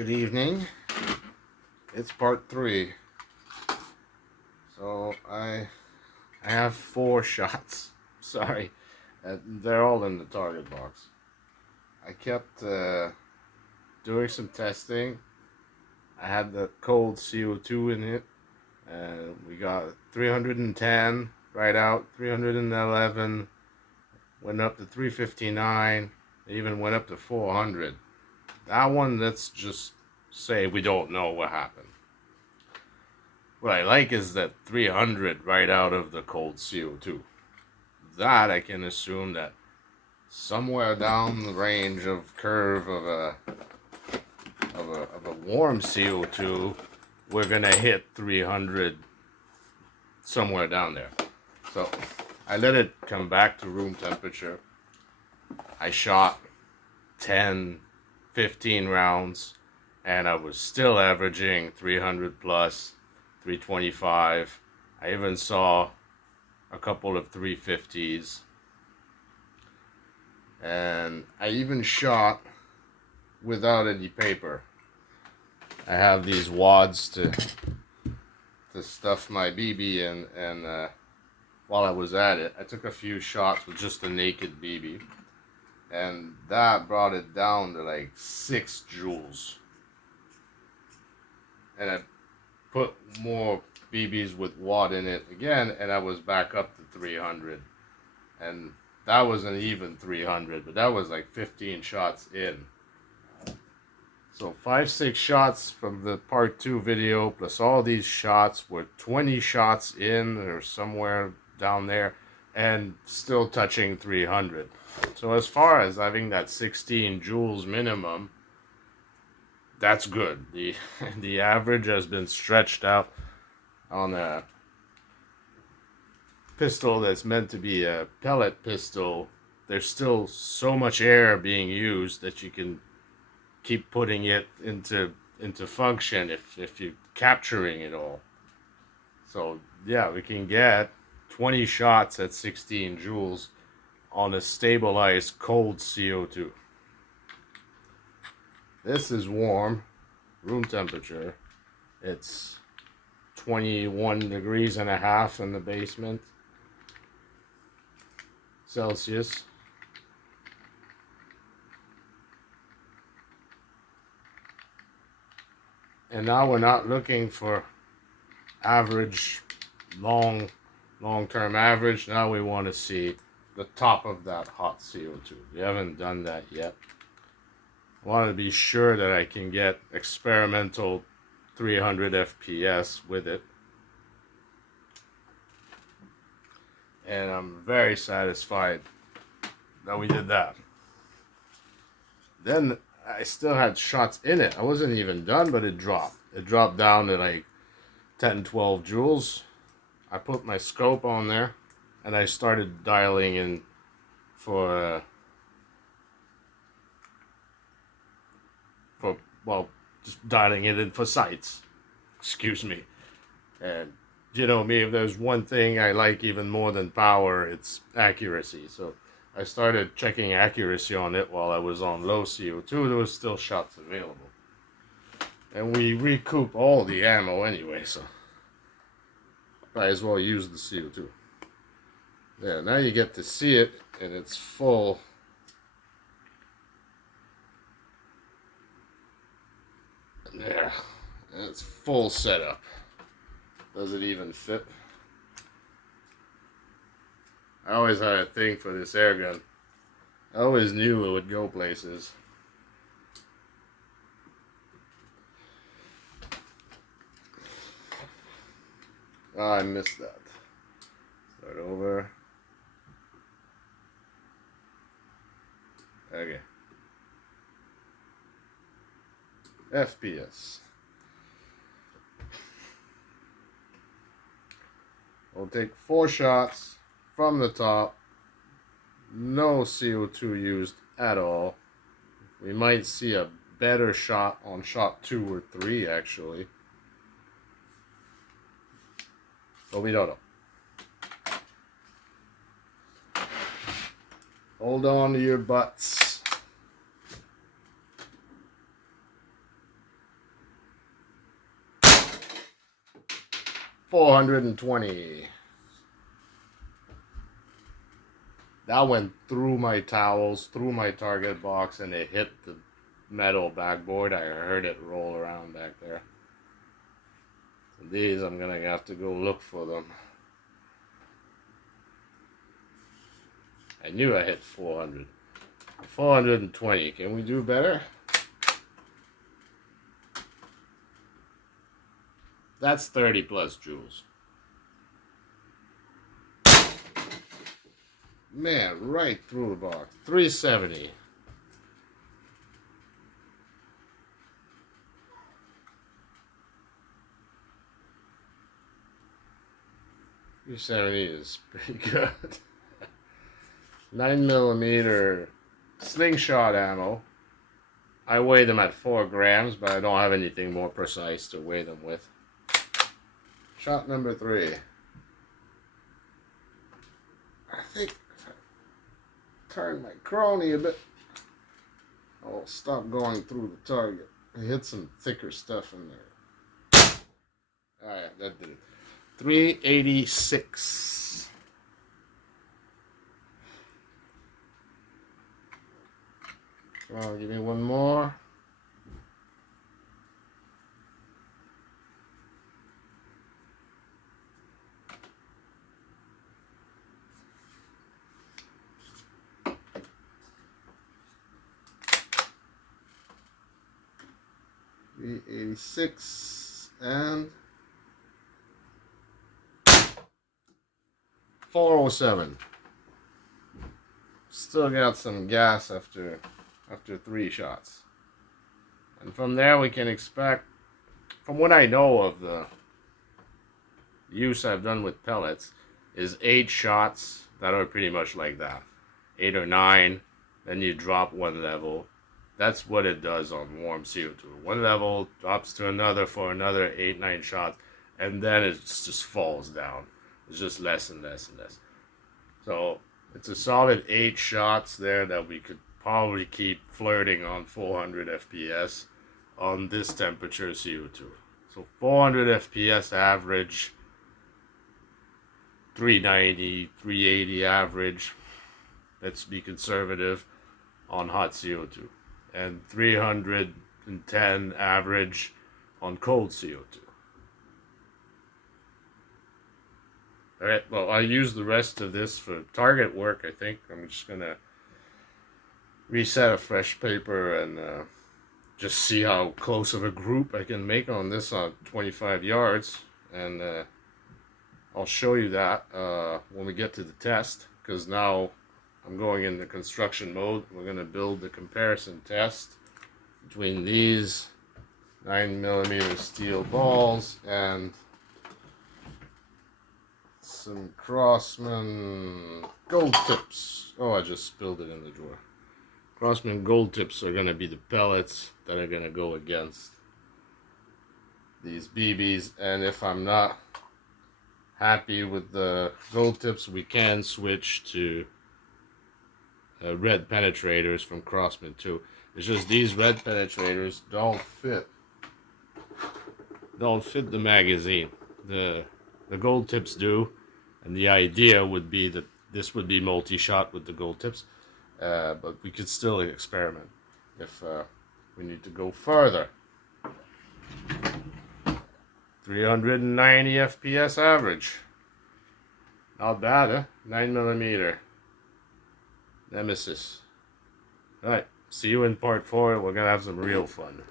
Good evening. It's part 3. So I have 4 shots. Sorry, they're all in the target box. I kept doing some testing. I had the cold CO2 in it, and we got 310 right out, 311, went up to 359, even went up to 400. That one, let's just say we don't know what happened. What I like is that 300 right out of the cold CO2. That I can assume that somewhere down the range of curve of a warm CO2, we're gonna hit 300 somewhere down there. So I let it come back to room temperature. I shot 10, 15 rounds, and I was still averaging 300 plus, 325. I even saw a couple of 350s, and I even shot without any paper. I have these wads to stuff my BB in, and while I was at it, I took a few shots with just a naked BB, and that brought it down to like 6 joules. And I put more BBs with wad in it again, and I was back up to 300. And that was an even 300, but that was like 15 shots in. So 5-6 shots from the part 2 video, plus all these shots were 20 shots in, or somewhere down there, and still touching 300. So as far as having that 16 joules minimum, that's good. The average has been stretched out on a pistol that's meant to be a pellet pistol. There's still so much air being used that you can keep putting it into function if you're capturing it all. So yeah, we can get 20 shots at 16 joules on a stabilized cold CO2. This is warm, room temperature. It's 21 degrees and a half in the basement Celsius. And now we're not looking for average, long-term average. Now we want to see the top of that hot CO2. We haven't done that yet. I want to be sure that I can get experimental 300 FPS with it. And I'm very satisfied that we did that. Then I still had shots in it. I wasn't even done, but it dropped. It dropped down to like 10, 12 joules. I put my scope on there, and I started dialing in for just dialing it in for sights. Excuse me. And you know me, if there's one thing I like even more than power, it's accuracy. So I started checking accuracy on it while I was on low CO2. There was still shots available. And we recoup all the ammo anyway, so might as well use the CO2. There, now you get to see it in its full. There, it's full setup. Does it even fit? I always had a thing for this air gun. I always knew it would go places. Oh, I missed that. Start over. Okay. FPS. We'll take 4 shots from the top. No CO2 used at all. We might see a better shot on shot 2 or 3 actually. But we don't know. Hold on to your butts. 420. That went through my towels, through my target box, and it hit the metal backboard. I heard it roll around back there. So these, I'm gonna have to go look for them. I knew I hit 400. 420. Can we do better? That's 30 plus joules. Man, right through the box. 370. .370 is pretty good. 9mm slingshot ammo. I weigh them at 4 grams, but I don't have anything more precise to weigh them with. Shot number 3. I think if I turn my crony a bit, I'll stop going through the target. I hit some thicker stuff in there. Alright, that did it. 386. Come on, give me one more. .386 and 407. Still got some gas after 3 shots. And from there we can expect, from what I know of the use I've done with pellets, is 8 shots that are pretty much like that. 8 or 9, then you drop 1 level. That's what it does on warm CO2. 1 level drops to another for another 8, 9 shots, and then it just falls down. It's just less and less and less. So it's a solid 8 shots there that we could probably keep flirting on 400 FPS on this temperature CO2. So 400 FPS average, 390, 380 average. Let's be conservative on hot CO2. And 310 average on cold CO2. Alright, well, I'll use the rest of this for target work, I think. I'm just going to reset a fresh paper and just see how close of a group I can make on this on 25 yards. And I'll show you that when we get to the test, because now I'm going into construction mode. We're going to build the comparison test between these 9mm steel balls and some Crossman gold tips. Oh, I just spilled it in the drawer. Crossman gold tips are going to be the pellets that are going to go against these BBs. And if I'm not happy with the gold tips, we can switch to red penetrators from Crossman too. It's just these red penetrators don't fit the magazine. The gold tips do, and the idea would be that this would be multi-shot with the gold tips, but we could still experiment if we need to go further. 390 FPS average. Not bad, huh? 9mm. Nemesis. Alright, see you in part 4. We're gonna have some real fun.